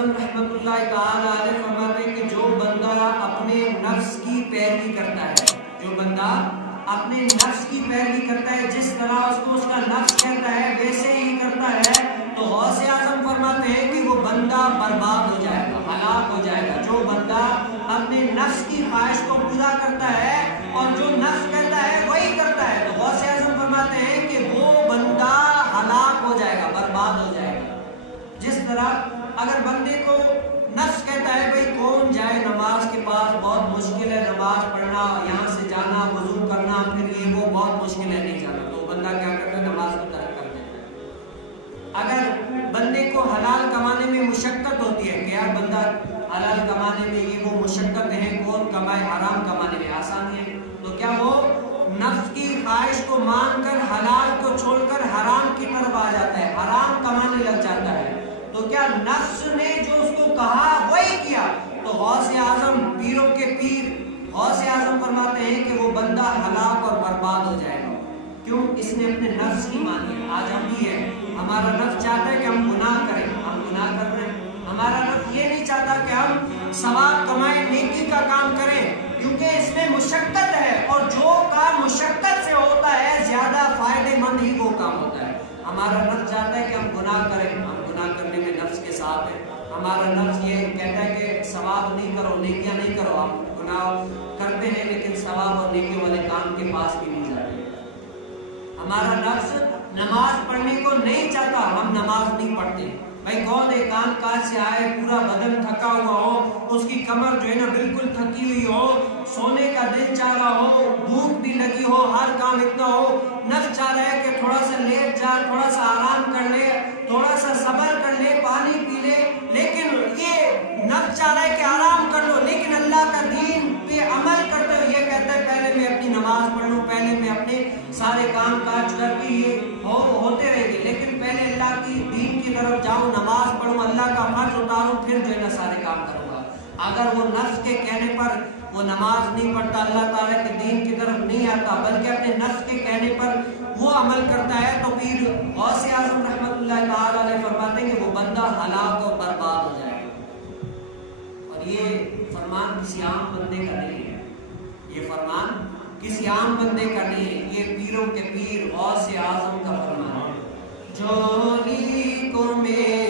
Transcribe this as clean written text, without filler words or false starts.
اعظم رحمۃ اللہ تعالی علیہ فرماتے ہیں کہ جو بندہ اپنے نفس کی پیروی کرتا ہے، جو بندہ اپنے نفس کی پیروی کرتا ہے، جس طرح اس کو اس کا نفس کہتا ہے ویسے ہی کرتا ہے، تو غوث اعظم فرماتے ہیں کہ وہ بندہ برباد ہو جائے گا، ہلاک ہو جائے گا۔ جو بندہ اپنے نفس کی خواہش کو پورا کرتا ہے اور جو نفس کہتا ہے وہی کرتا ہے، تو غوث اعظم فرماتے ہیں کہ وہ بندہ ہلاک ہو جائے گا، برباد ہو جائے گا۔ جس طرح اگر بندے کو نفس کہتا ہے بھئی کون جائے نماز کے پاس، بہت مشکل ہے نماز پڑھنا، یہاں سے جانا، وضو کرنا، پھر یہ وہ بہت مشکل ہے، نہیں جانا، تو بندہ کیا کرتا ہے؟ نماز کو ترک کر دیتا ہے۔ اگر بندے کو حلال کمانے میں مشقت ہوتی ہے کہ یار بندہ حلال کمانے میں یہ وہ مشقت ہے، کون کمائے، حرام کمانے میں آسانی ہے، تو کیا وہ نفس کی خواہش کو مان کر حلال کو چھوڑ کر حرام کی طرف آ جاتا ہے، حرام کمانے لگ جاتا ہے، تو کیا نفس نے جو اس کو کہا وہی کیا؟ تو غوث اعظم، پیروں کے پیر غوث اعظم فرماتے ہیں کہ وہ بندہ ہلاک اور برباد ہو جائے گا۔ کیوں؟ اس نے اپنے نفس کی مانی ہے۔ آج ہم بھی ہے، ہمارا نفس چاہتا ہے کہ ہم گناہ کریں، ہم گناہ کر رہے ہیں۔ ہمارا نفس یہ نہیں چاہتا کہ ہم ثواب کمائیں، نیکی کا کام کریں، کیونکہ اس میں مشقت ہے، اور جو کام مشقت سے ہوتا ہے زیادہ فائدے مند ہی وہ کام ہوتا ہے۔ ہمارا نفس چاہتا ہے کہ ہم گناہ کریں، ہم گناہ کرنے میں نفس کے ساتھ ہیں۔ ہمارا نفس یہ کہتا ہے کہ ثواب نہیں کرو، نیکیاں نہیں کرو، ہم گناہ کرتے ہیں لیکن ثواب اور نیکی والے کام کے پاس بھی نہیں جاتے۔ ہمارا نفس نماز پڑھنے کو نہیں چاہتا، ہم نماز نہیں پڑھتے۔ بھائی کون ایک کام کاج سے آئے، پورا بدن تھکا ہوا ہو، اس کی کمر جو ہے نا بالکل تھکی ہوئی ہو، سونے کا دل چاہ رہا ہو، بھوک بھی لگی ہو، ہر کام اتنا ہو، نفس چاہ رہا ہے کہ تھوڑا سا لیٹ جائے، تھوڑا سا آرام کر لے، تھوڑا سا صبر کر لے، پانی پی لے، لیکن یہ نفس چاہ رہا ہے کہ آرام کر لو، لیکن اللہ کا دین پہ عمل کرتے ہوئے یہ کہتا ہے پہلے میں اپنی نماز پڑھ لوں، پہلے میں اپنے سارے کام کاج کر کے یہ ہوتے رہیں گے، لیکن پہلے اللہ کی دین کی طرف جاؤں، نماز پڑھوں، اللہ کا فرض اتاروں، پھر جو ہے نا سارے کام کروں گا۔ اگر وہ نفس کے کہنے پر وہ نماز نہیں پڑھتا، اللہ تعالیٰ کے دین کی طرف نہیں آتا، بلکہ اپنے نفس کے کہنے پر وہ عمل کرتا ہے، تو پھر غوث اعظم رحمۃ اللہ تعالیٰ علیہ فرماتے ہیں کہ وہ بندہ ہلاک اور برباد ہو جائے گا۔ اور یہ فرمان کسی عام بندے کا نہیں ہے، یہ فرمان کسی عام بندے کا نہیں ہے، یہ پیروں کے پیر غوث اعظم کا فرمان ہے۔ جولی کو میں